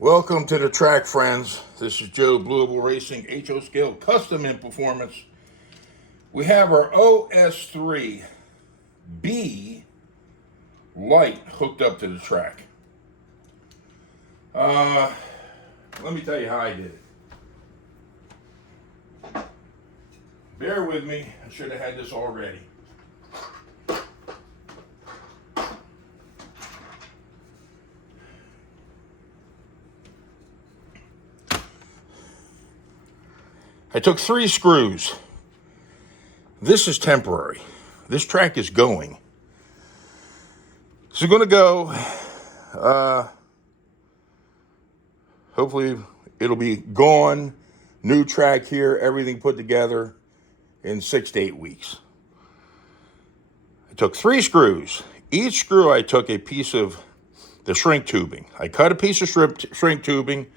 Welcome to the track, friends. This is Joe, BlueOvalRacingHoScale Custom and Performance. We have our OS3 B Lite hooked up to the track. Let me tell you how I did it. Bear with me. I should have had this already. I took 3 screws. This is temporary. This track is going. So going to go, hopefully it'll be gone, new track here, everything put together in 6 to 8 weeks. I took 3 screws. Each screw I took a piece of the shrink tubing. I cut a piece of shrink tubing,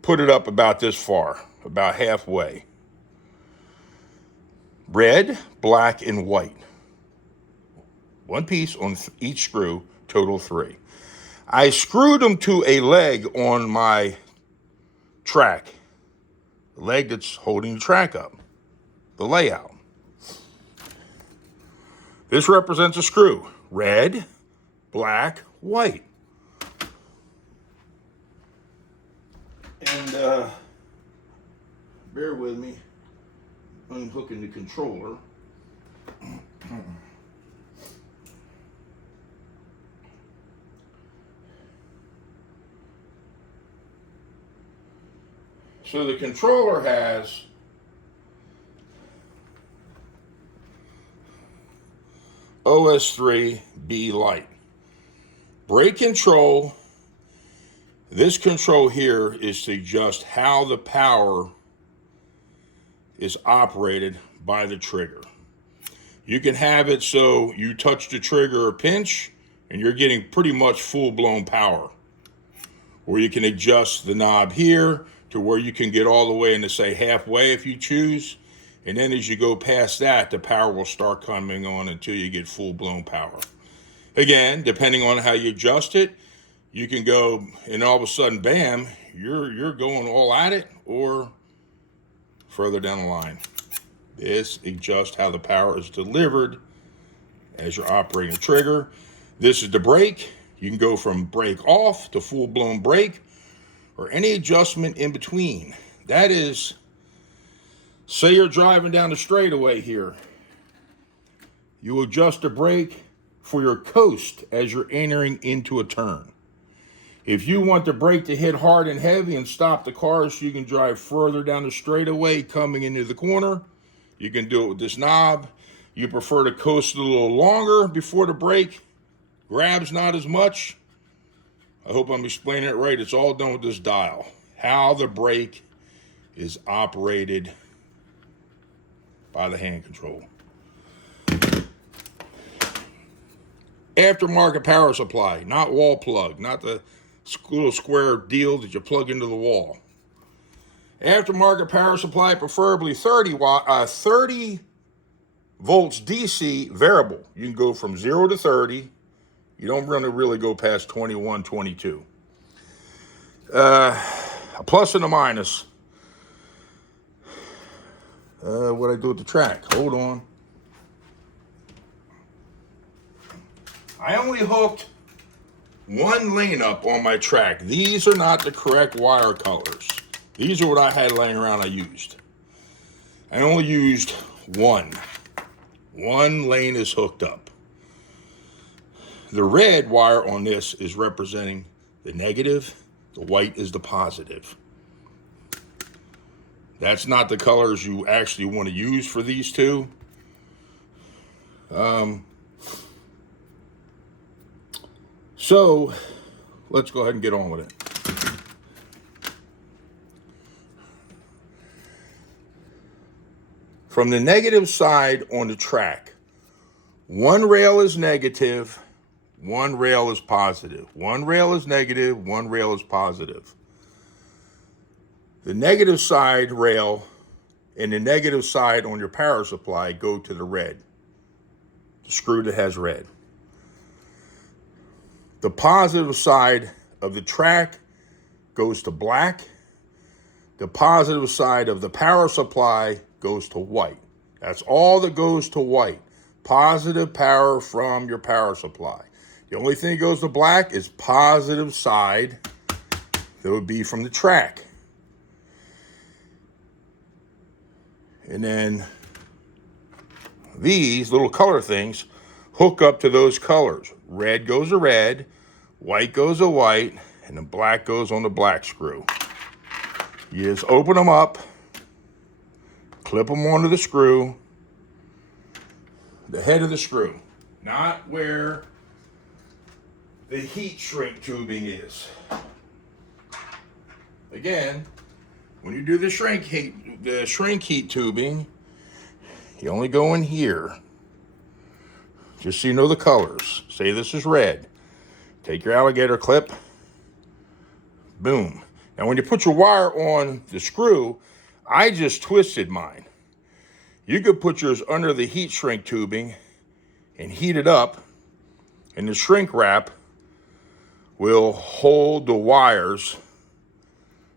put it up about this far, about halfway. Red, black, and white. 1 piece on each screw, total 3. I screwed them to a leg on my track. The leg that's holding the track up. The layout. This represents a screw. Red, black, white. And bear with me. Unhooking the controller. So the controller has OS3 B Lite. Brake control. This control here is to adjust how the power is operated by the trigger. You can have it so you touch the trigger or pinch and you're getting pretty much full-blown power. Or you can adjust the knob here to where you can get all the way into, say, halfway if you choose. And then as you go past that, the power will start coming on until you get full-blown power. Again, depending on how you adjust it, you can go and all of a sudden, bam, you're going all at it, or further down the line. This adjusts how the power is delivered as you're operating the trigger. This is the brake. You can go from brake off to full-blown brake, or any adjustment in between. That is, say you're driving down the straightaway here. You adjust the brake for your coast as you're entering into a turn. If you want the brake to hit hard and heavy and stop the car so you can drive further down the straightaway coming into the corner, you can do it with this knob. You prefer to coast a little longer before the brake grabs not as much. I hope I'm explaining it right. It's all done with this dial. How the brake is operated by the hand control. Aftermarket power supply, not wall plug, not the little square deal that you plug into the wall. Aftermarket power supply, preferably 30 volts DC variable. You can go from 0 to 30. You don't really go past 21, 22. A plus and a minus. What I do with the track? Hold on. I only hooked 1 lane up on my track. These are not the correct wire colors. These are what I had laying around I used. I only used 1. 1 lane is hooked up. The red wire on this is representing the negative. The white is the positive. That's not the colors you actually want to use for these two. So let's go ahead and get on with it. From the negative side on the track, 1 rail is negative, 1 rail is positive. 1 rail is negative, 1 rail is positive. The negative side rail and the negative side on your power supply go to the red, the screw that has red. The positive side of the track goes to black. The positive side of the power supply goes to white. That's all that goes to white. Positive power from your power supply. The only thing that goes to black is positive side. That would be from the track. And then these little color things hook up to those colors. Red goes to red, white goes to white, and the black goes on the black screw. You just open them up, clip them onto the screw, the head of the screw, not where the heat shrink tubing is. Again, when you do the shrink heat tubing, you only go in here. Just so you know the colors. Say this is red. Take your alligator clip. Boom. Now when you put your wire on the screw, I just twisted mine. You could put yours under the heat shrink tubing and heat it up, and the shrink wrap will hold the wires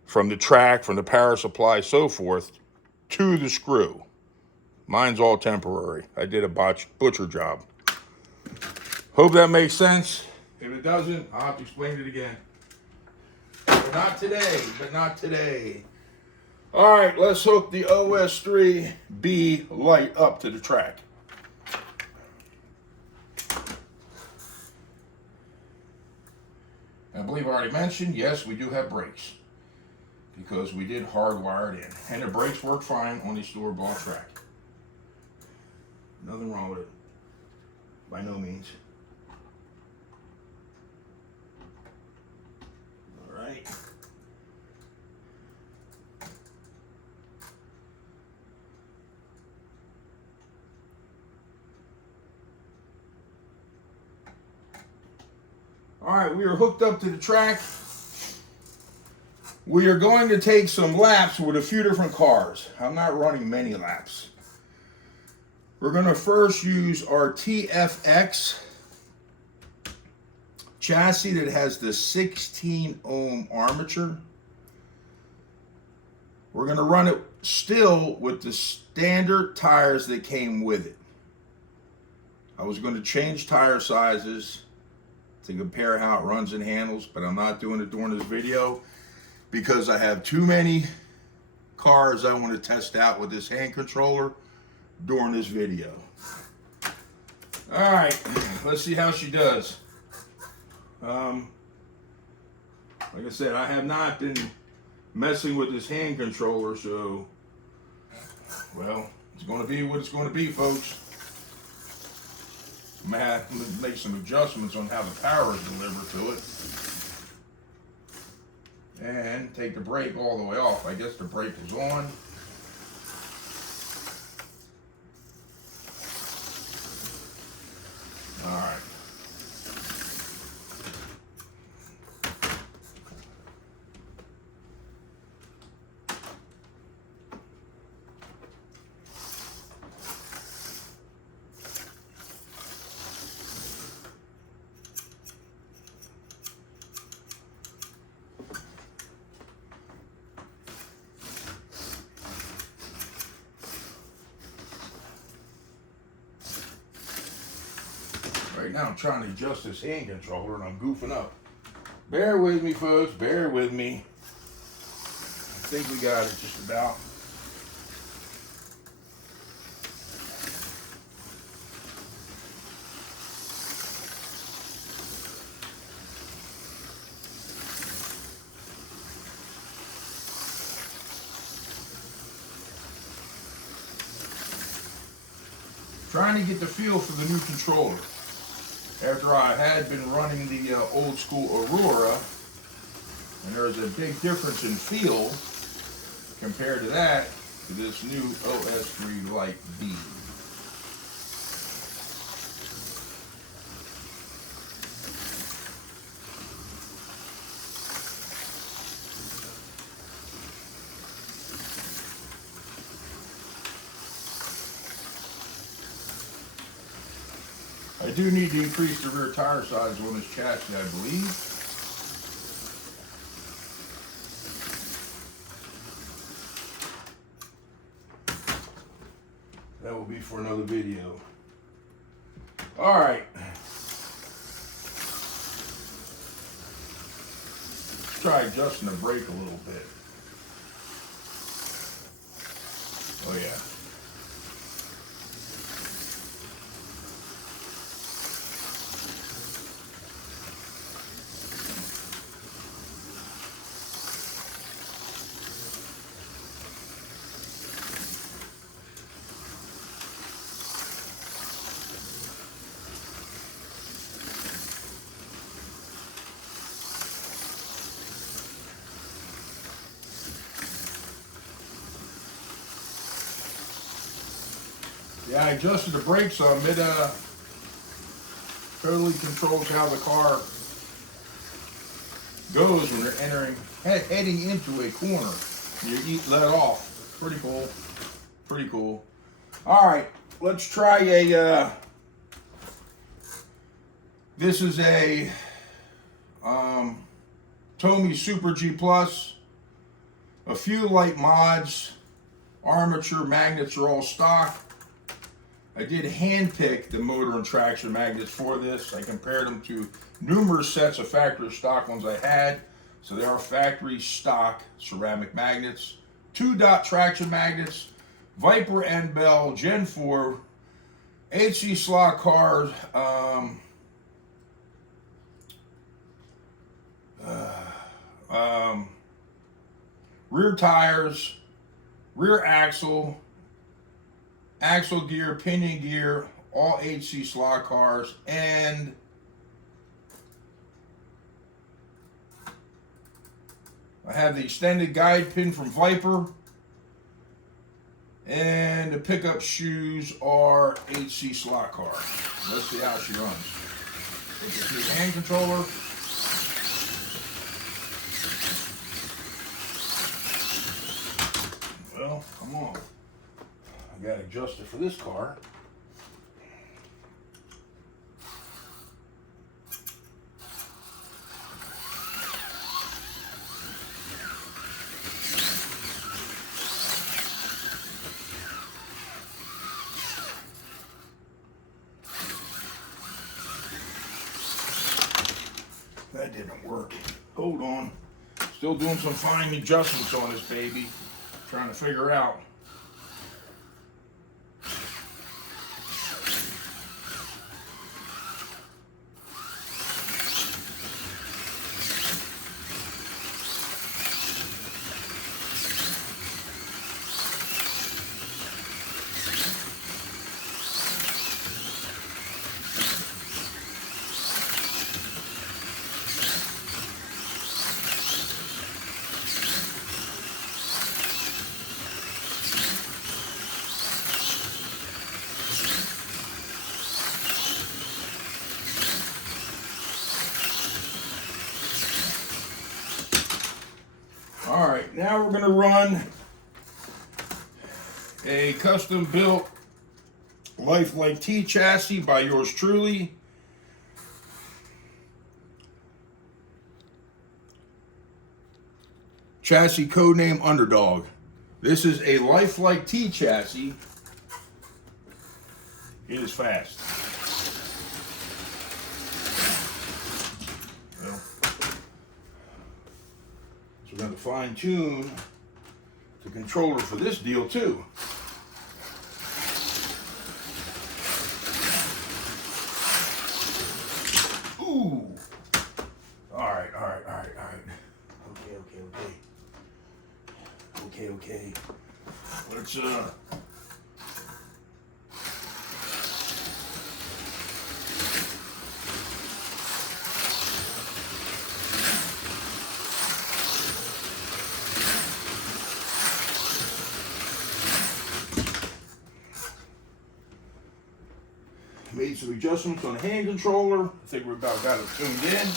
from the track, from the power supply, so forth, to the screw. Mine's all temporary. I did a butcher job. Hope that makes sense. If it doesn't, I'll have to explain it again. But not today. All right, let's hook the OS3B Lite up to the track. I believe I already mentioned, yes, we do have brakes, because we did hardwire it in. And the brakes work fine on the store-bought track. Nothing wrong with it. By no means. All right. All right, we are hooked up to the track. We are going to take some laps with a few different cars. I'm not running many laps. We're going to first use our TFX chassis that has the 16 ohm armature. We're going to run it still with the standard tires that came with it. I was going to change tire sizes to compare how it runs and handles, but I'm not doing it during this video because I have too many cars I want to test out with this hand controller during this video. All right, let's see how she does. Like I said, I have not been messing with this hand controller, so, well, it's going to be what it's going to be, folks. I'm going to have to make some adjustments on how the power is delivered to it. And take the brake all the way off. I guess the brake was on. All right. Right now I'm trying to adjust this hand controller and I'm goofing up. Bear with me, folks, bear with me. I think we got it just about. Trying to get the feel for the new controller. After I had been running the old school Aurora, and there's a big difference in feel compared to that to this new OS3 Lite B. I do need to increase the rear tire size on this chassis, I believe. be for another video. All right. Let's try adjusting the brake a little bit. Oh yeah. Yeah, I adjusted the brakes on it. Totally controls how the car goes when they're heading into a corner. You let off. Pretty cool. Pretty cool. All right, let's try a. This is a Tomy Super G Plus. A few light mods. Armature magnets are all stock. I did handpick the motor and traction magnets for this. I compared them to numerous sets of factory stock ones I had. So they are factory stock ceramic magnets. 2-dot traction magnets. Viper and Bell Gen 4. HC slot cars. Rear tires. Rear axle. Axle gear, pinion gear, all HC slot cars, and I have the extended guide pin from Viper, and the pickup shoes are HC slot car. Let's see how she runs. Take it to the hand controller. Well, come on. I got to adjust it for this car. That didn't work. Hold on. Still doing some fine adjustments on this baby. Trying to figure out. All right, now we're going to run a custom built Lite T chassis by yours truly. Chassis codename Underdog. This is a Lite T chassis. It is fast. Well, so we're going to fine tune the controller for this deal too. Ooh. All right. Okay. Let's made some adjustments on the hand controller. I think we're about got it tuned in.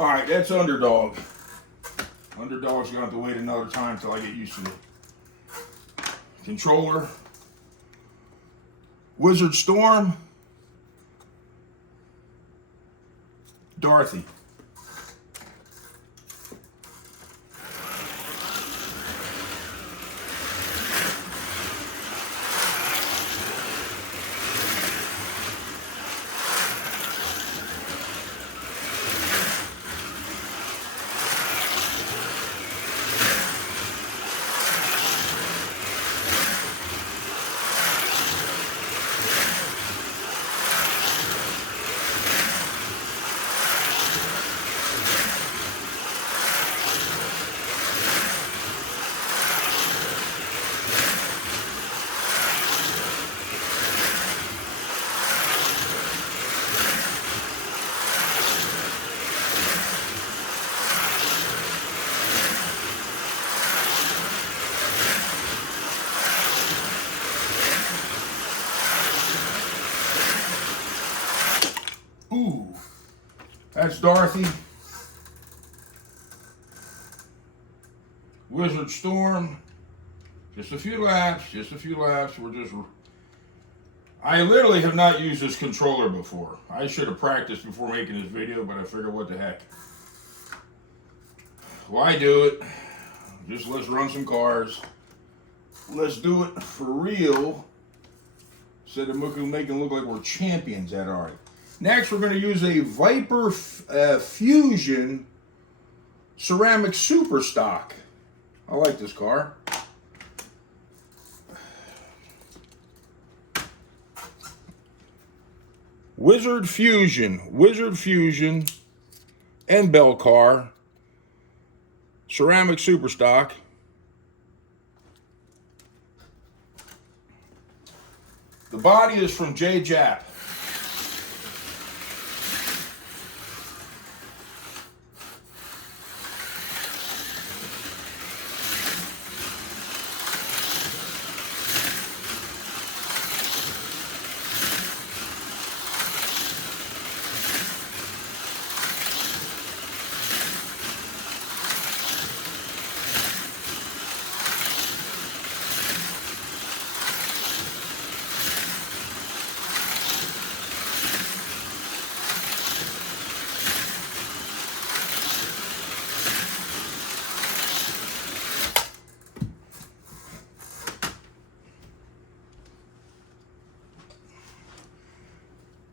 All right, that's Underdog. Underdog's gonna have to wait another time till I get used to it. Controller. Wizard Storm. Dorothy. Ooh, that's Dorothy. Wizard Storm. Just a few laps, just a few laps. I literally have not used this controller before. I should have practiced before making this video, but I figured what the heck. Why do it? Just let's run some cars. Let's do it for real. Instead of making it look like we're champions at art. Next, we're going to use a Viper Fusion Ceramic Super Stock. I like this car. Wizard Fusion, and Bell car. Ceramic Super Stock. The body is from J. Jap.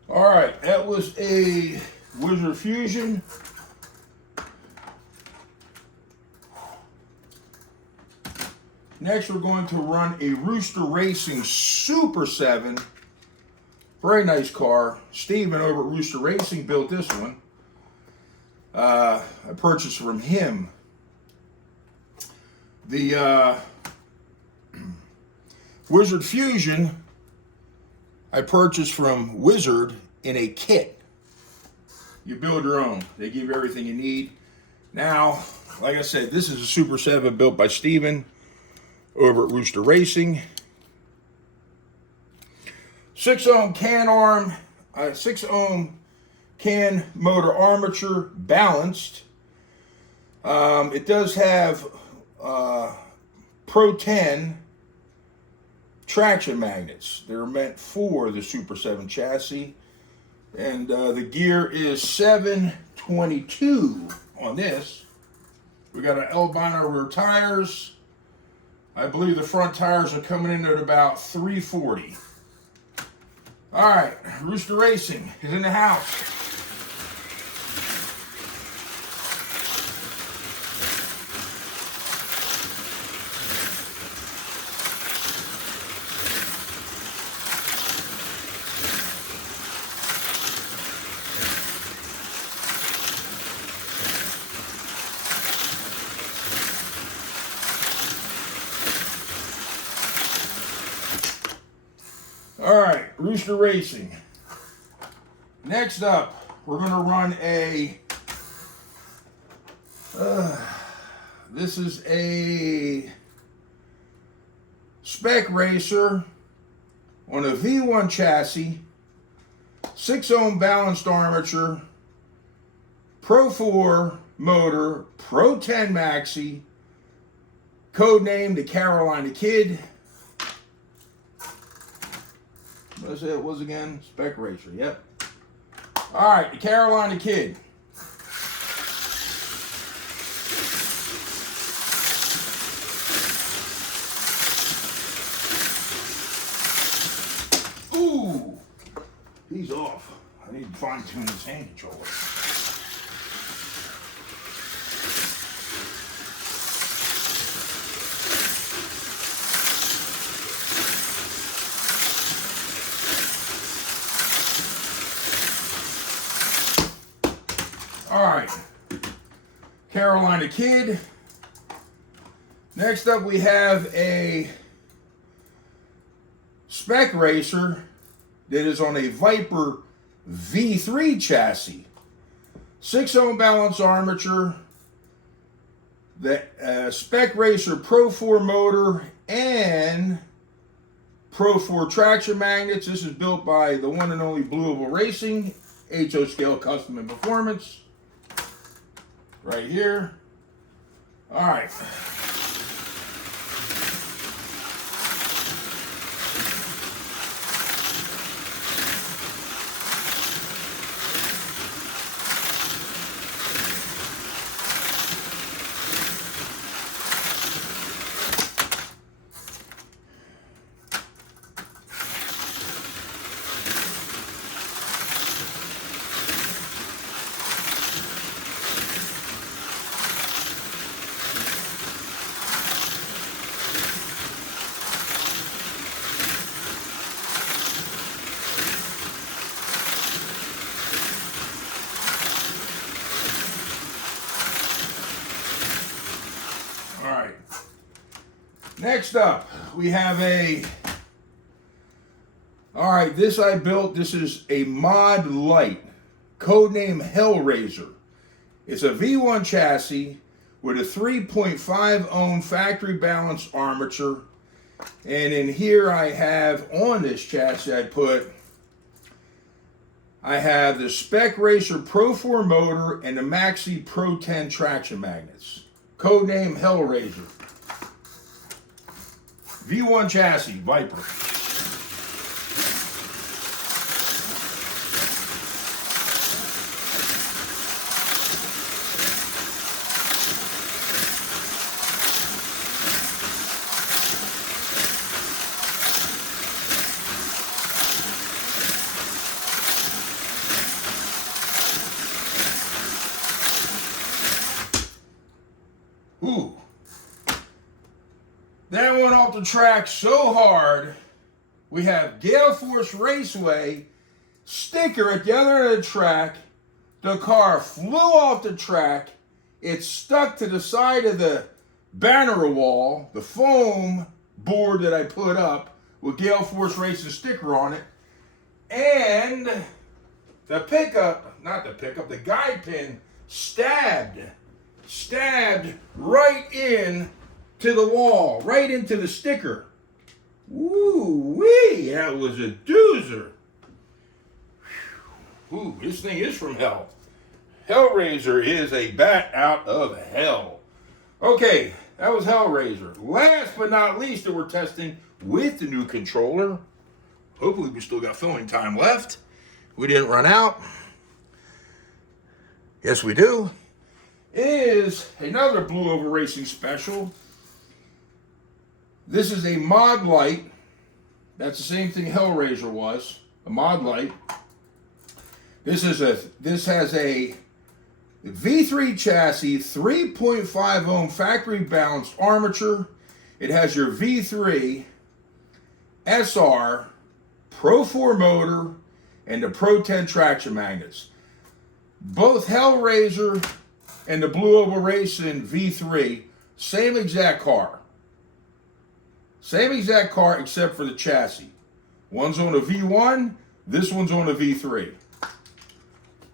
All right, that was a Wizard Fusion. Next, we're going to run a Rooster Racing Super 7. Very nice car. Steven over at Rooster Racing built this one. I purchased from him. The Wizard Fusion I purchased from Wizard in a kit. You build your own. They give you everything you need. Now, like I said, this is a Super 7 built by Steven over at Rooster Racing. 6-ohm can arm, 6-ohm can motor armature, balanced. It does have Pro 10 traction magnets. They're meant for the Super 7 chassis. And the gear is 722 on this. We got an albino rear tires. I believe the front tires are coming in at about 340. All right, Rooster Racing is in the house. All right, Rooster Racing. Next up, we're going to run a, this is a spec racer on a V1 chassis, 6-ohm balanced armature, Pro 4 motor, Pro 10 Maxi, code name the Carolina Kid. What did I say it was again? Spec Racer, yep. All right, the Carolina Kid. Ooh, he's off. I need to fine tune this hand controller. All right, Carolina Kid. Next up, we have a Spec Racer that is on a Viper V3 chassis. 6-ohm balance armature, the Spec Racer Pro 4 motor, and Pro 4 traction magnets. This is built by the one and only BlueOvalRacingHoScale Custom and Performance. Right here. All right. Next up, we have this I built. This is a mod Lite, codename Hellraiser. It's a V1 chassis with a 3.5 ohm factory balance armature. And in here I have, on this chassis, I have the Spec Racer Pro 4 motor and the Maxi Pro 10 traction magnets. Codename Hellraiser. V1 chassis, Viper. Ooh. That went off the track so hard. We have Gale Force Raceway sticker at the other end of the track. The car flew off the track. It stuck to the side of the banner wall, the foam board that I put up with Gale Force Racing sticker on it. And the guide pin stabbed right in to the wall, right into the sticker. Woo-wee, that was a doozer. Ooh, this thing is from hell. Hellraiser is a bat out of hell. Okay, that was Hellraiser. Last but not least that we're testing with the new controller. Hopefully we still got filming time left. We didn't run out. Yes, we do. Is another Blue Oval Racing special. This is a mod Lite. That's the same thing Hellraiser was, a mod Lite. This has a V3 chassis, 3.5 ohm factory balanced armature. It has your V3 SR Pro 4 motor and the Pro 10 traction magnets. Both Hellraiser and the Blue Oval Racing V3, same exact car. Same exact car except for the chassis. One's on a V1, this one's on a V3.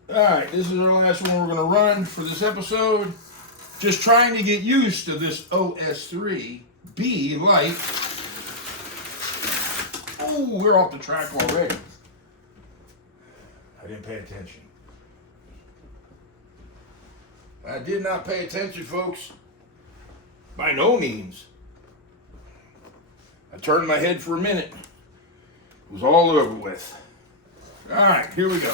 Alright, this is our last one we're going to run for this episode. Just trying to get used to this OS3 B Lite. Oh, we're off the track already. I didn't pay attention. I did not pay attention, folks. By no means. I turned my head for a minute. It was all over with. All right, here we go.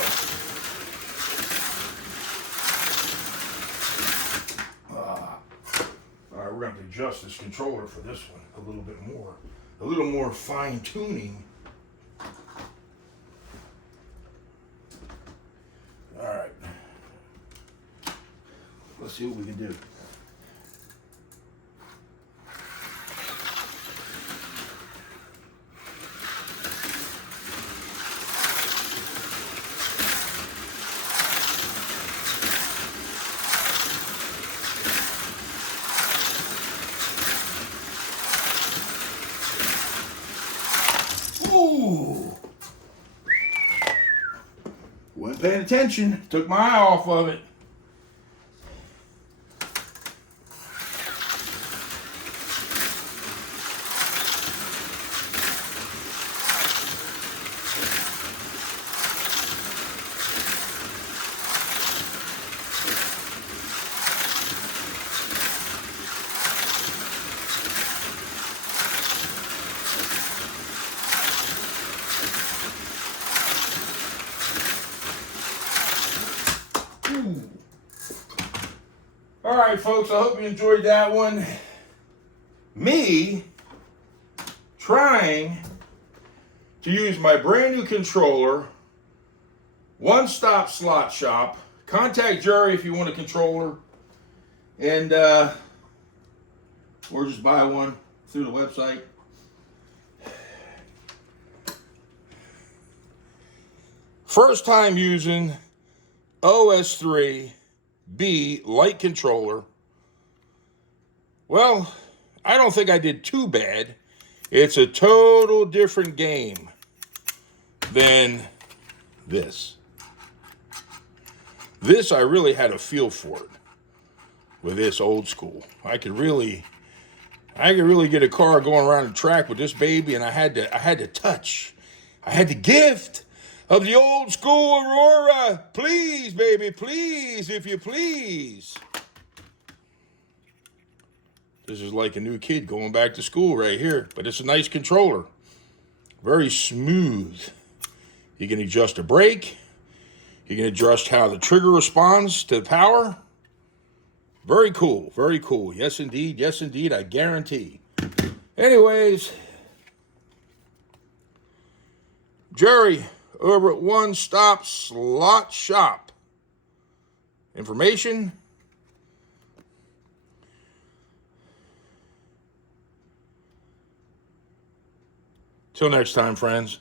All right, we're going to adjust this controller for this one a little more fine tuning. All right. Let's see what we can do. Ooh. Wasn't paying attention. Took my eye off of it. All right, folks, I hope you enjoyed that one. Me trying to use my brand new controller, one-stop slot shop. Contact Jerry if you want a controller, and or just buy one through the website. First time using OS3 Lite controller. Well, I don't think I did too bad. It's a total different game than this. This, I really had a feel for it with this old school. I could really get a car going around the track with this baby, and I had to touch. I had the gift of the old school Aurora. Please, baby, please, if you please. This is like a new kid going back to school right here, but it's a nice controller. Very smooth. You can adjust the brake. You can adjust how the trigger responds to the power. Very cool, very cool. Yes, indeed, I guarantee. Anyways, Jerry over at One Stop Slot Shop. Information. Till next time, friends.